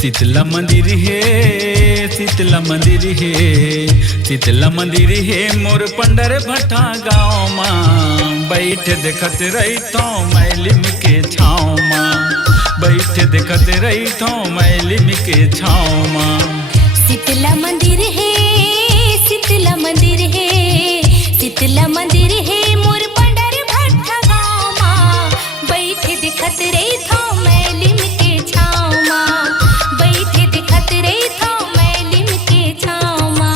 शीतला मंदिर हे शीतला मंदिर हे शीतला मंदिर हे मोर पंडर भट्टा गाँव माँ बैठ देखत रही तो मैलिम के छाँव माँ बैठ देखत रही तो मैलिम के छाँव माँ। शीतला मंदिर है शीतला मंदिर है शीतला मंदिर है मोर पंडर भट्टा गाँव माँ बैठ देखत रही तो मैलिम के छाँव माँ बैठ देखत रही तो मैलिम के छाँव माँ।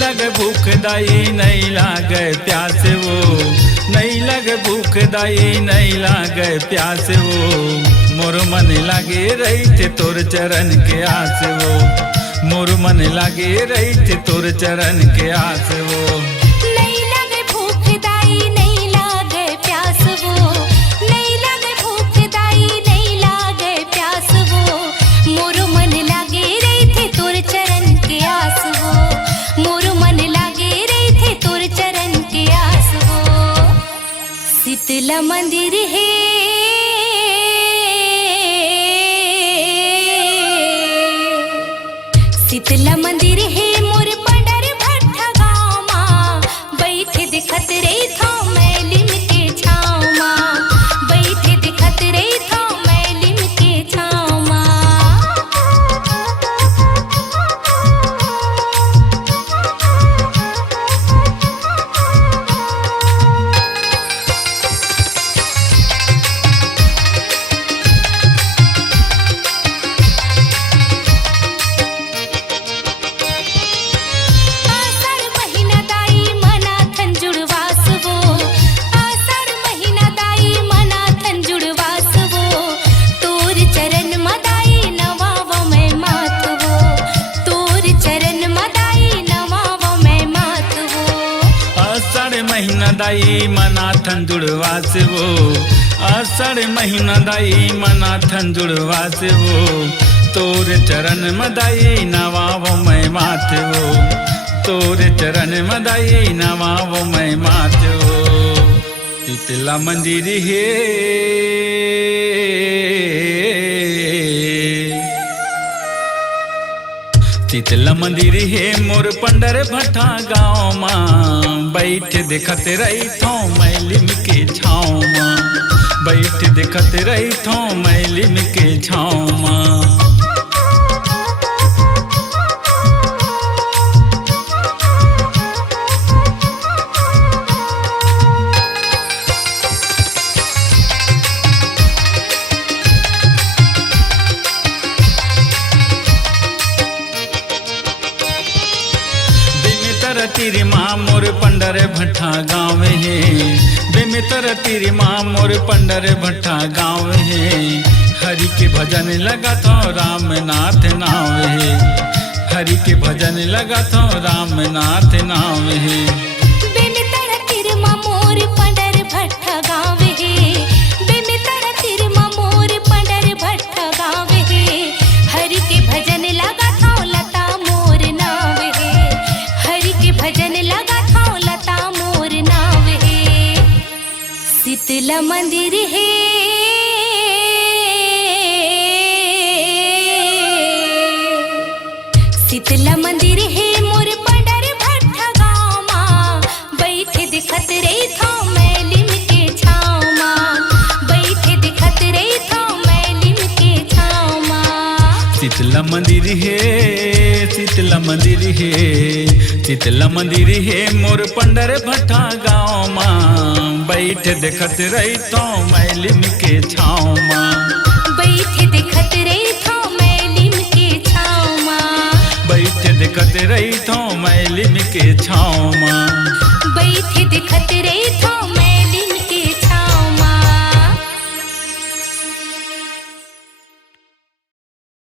लगे भूख दाई नहीं लागे प्यास वो नहीं लगे भूख दाई नहीं लागे प्यास वो मोर मन लागे रही थे तोर चरण के आस वो मोर मन लागे रही थे तोर चरण के आस वो। नहीं लगे भूख दाई नहीं लागे प्यास वो नहीं लगे भूख दाई नहीं लागे प्यास वो मोर मन लागे रही थे तोर चरण के आस वो मोर मन लागे रही थे तोर चरण के आस वो। शीतला मंदिर है शीतला मंदिर है मोर पंडर भट्टा गाँव माँ बैठ देखत रही तो मैलिम के छाँव माँ बैठ देखत रही तो मैलिम के छाँव माँ। महीना दाई मनाथन जुड़वास वो आषाढ़ महीना दाई मनाथन जुड़वास वो तोर चरण मदाई नवावो मैं मात वो तोर चरण मदाई नवावो मैं मात वो। शीतला मंदिर हे शीतला मंदिर है मोर पंडर भट्टा गाँव माँ बैठ देखत रही थो मैलिम के छाँव माँ बैठ देखत रही थो मैलिम के छाँव माँ। तेरी माँ मोर पंडर भट्टा गाँव है बेमितर तेरी माँ मोर पंडर भट्टा गाँव है हरि के भजन लगा तो राम नाथ नाम है हरि के भजन लगा तो राम नाथ नाम है। बेमितर तेरी माँ मोर पंडर भट्टा गाँव है बेमितर तेरी माँ मोर पंडर भट्टा गाँव है हरि के भजन लगा तो लता मोर नाम है हरि के भजन लगा था लता मोर नाव है। शीतला मंदिर है शीतला मंदिर है मोर पंडर भट्टा गाँव माँ बैठ देखत रही तो मैलिम के छाँव माँ बैठ देखत रही तो मैलिम के छाँव माँ। शीतला मंदिर है शीतला मंदिर है शीतला मंदिर है मोर पंडर भट्टा गाँव माँ बैठ देखत रही तो मैलिम के छाँव माँ बैठ देखत रही तो मैलिम के छाँव माँ बैठ देखत रही तो मैलिम के छाँव माँ बैठ देखत रही तो